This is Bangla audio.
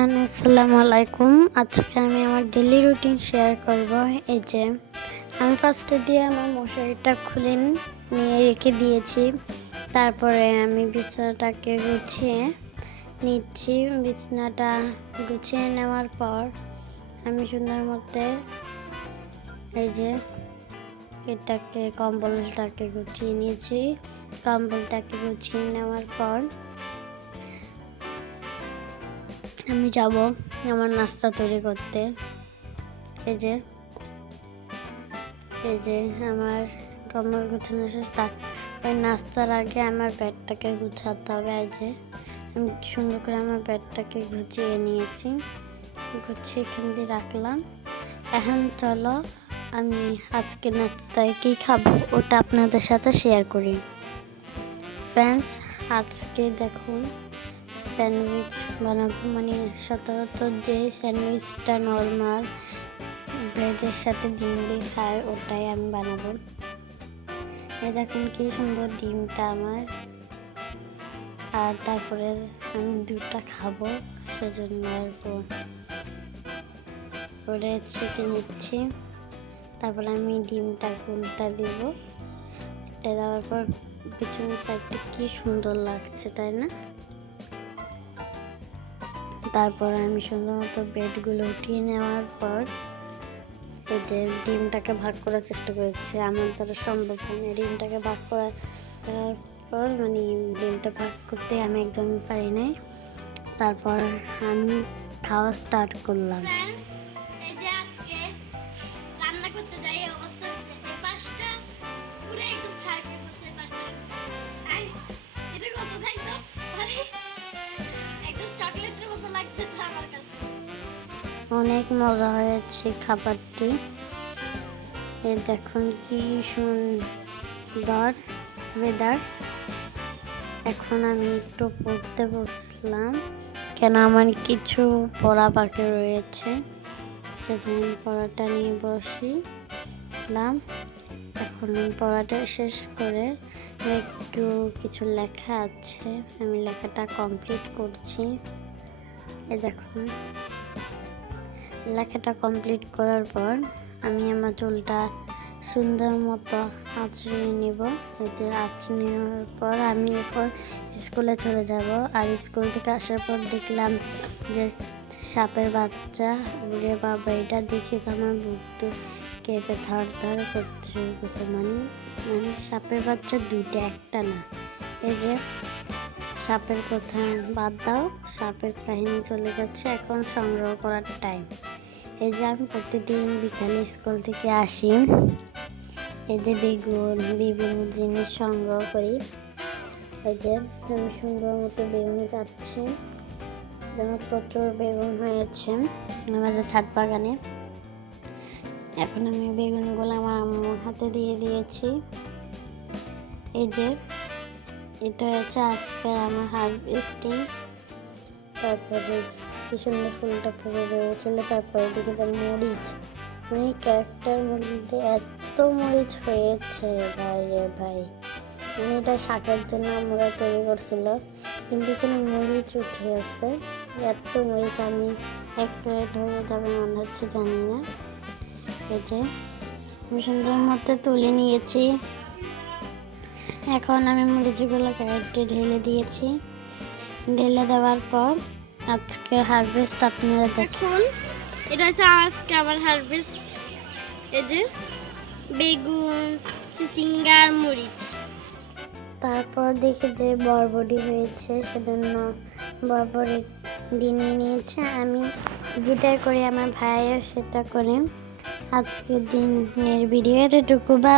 এভরিওয়ান, আসসালামু আলাইকুম। আজকে আমি আমার ডেইলি রুটিন শেয়ার করব। এই যে আমি ফার্স্টে দিয়ে আমার মশারিটা খুলে নিয়ে রেখে দিয়েছি। তারপরে আমি বিছানাটাকে গুছিয়ে নিচ্ছি। বিছানাটা গুছিয়ে নেওয়ার পর আমি সুন্দর মতো এই যে কম্বলটাকে গুছিয়ে নিয়েছি। কম্বলটাকে গুছিয়ে নেওয়ার পর আমি যাব আমার নাস্তা তৈরি করতে। এই যে আমার কম্বল গুছানো শেষ। ওই নাস্তার আগে আমার ব্যাগটাকে গুছাতে হবে। এই যে আমি সুন্দর করে আমার ব্যাগটাকে গুছিয়ে নিয়েছি, গুছিয়ে এখান দিয়ে রাখলাম। এখন চলো আমি আজকে নাস্তায় কী খাবো ওটা আপনাদের সাথে শেয়ার করি। ফ্রেন্ডস, আজকে দেখুন স্যান্ডউইচ বানাবো। মানে সচরাচর যে স্যান্ডউইচটা নর্মাল ব্রেডের সাথে ডিম দিয়ে খায় ওটাই আমি বানাবো। এই দেখুন কি সুন্দর ডিমটা আমার। আর তারপরে আমি দুটা খাবো, সেজন্য করে ছেঁকে নিচ্ছি। তারপরে আমি ডিমটা উল্টা দিব। এটা দেওয়ার পর পিছনের সাইডটা কি সুন্দর লাগছে, তাই না? তারপর আমি সুন্দর মতো ব্রেডগুলো উঠিয়ে নেওয়ার পর এই যে ডিমটাকে ভাগ করার চেষ্টা করেছি। আমার দ্বারা সম্ভব নয় ডিমটাকে ভাগ করার পর, মানে ডিমটা ভাগ করতে আমি একদমই পারি নাই। তারপর আমি খাওয়া স্টার্ট করলাম। অনেক মজা হয়েছে খাবারটি। এই দেখুন কি সুন্দর ওয়েদার। এখন আমি একটু পড়তে বসলাম, কেন আমার কিছু পড়া বাকি রয়েছে, সেজন্য পড়াটা নিয়ে বসলাম। এখন পড়াটা শেষ করে একটু কিছু লেখা আছে, আমি লেখাটা কমপ্লিট করছি। এই দেখুন লেখাটা কমপ্লিট করার পর আমি আমার চুলটা সুন্দর মতো আঁচড়িয়ে নেব। এই যে আঁচড়িয়ে নেওয়ার পর আমি এখন স্কুলে চলে যাব। আর স্কুল থেকে আসার পর দেখলাম যে সাপের বাচ্চা। ওরে বাবা, এটা দেখে তো আমার বুকটা কেঁপে ধর করতে শুরু করছে। মানে সাপের বাচ্চা দুইটা, একটা না। এই যে সাপের কথা বাদ দাও, সাপের কাহিনী চলে গেছে, এখন সংগ্রহ করার টাইম। এই যে আমি প্রতিদিন বিকালে স্কুল থেকে আসি, এই যে বিভিন্ন জিনিস সংগ্রহ করি। এই যে আমি সুন্দর মতো বেগুন কাটছি। যেমন প্রচুর বেগুন হয়েছে আমাদের ছাদ বাগানে। এখন আমি বেগুনগুলো আমার আম্মুর হাতে দিয়ে দিয়েছি। এই যে এটা হচ্ছে আজকের আমার হারভেস্টিং। তারপরে কি সুন্দর ফুলটা ফুলে রয়েছিল। তারপরে দিকে তার মরিচ, মানে ক্যারেক্টার মধ্যে এত মরিচ হয়েছে ভাই রে ভাই। মানে এটা শাকের জন্য আমরা তৈরি করছিল, কিন্তু এখানে মরিচ উঠে আছে। এত মরিচ আমি এক প্লেট হয়ে যাবে মনে হচ্ছে, জানি না। এই যে আমি সুন্দর মতো তুলে নিয়েছি। এখন আমি মরিচগুলো ক্যারেটে ঢেলে দিয়েছি। ঢেলে দেওয়ার পর আজকে হারভেস্ট আপনারা দেখুন। এটা হচ্ছে আজকে আমার হারভেস্ট। এই যে বেগুন, সিঙ্গার, মরিচ। তারপর দেখি যে বরবটি হয়েছে, সেজন্য বরবটি নিয়ে নিয়েছে। আমি যেটা করি আমার ভাইও সেটা করে। আজকের দিনের ভিডিও এতটুকু। বা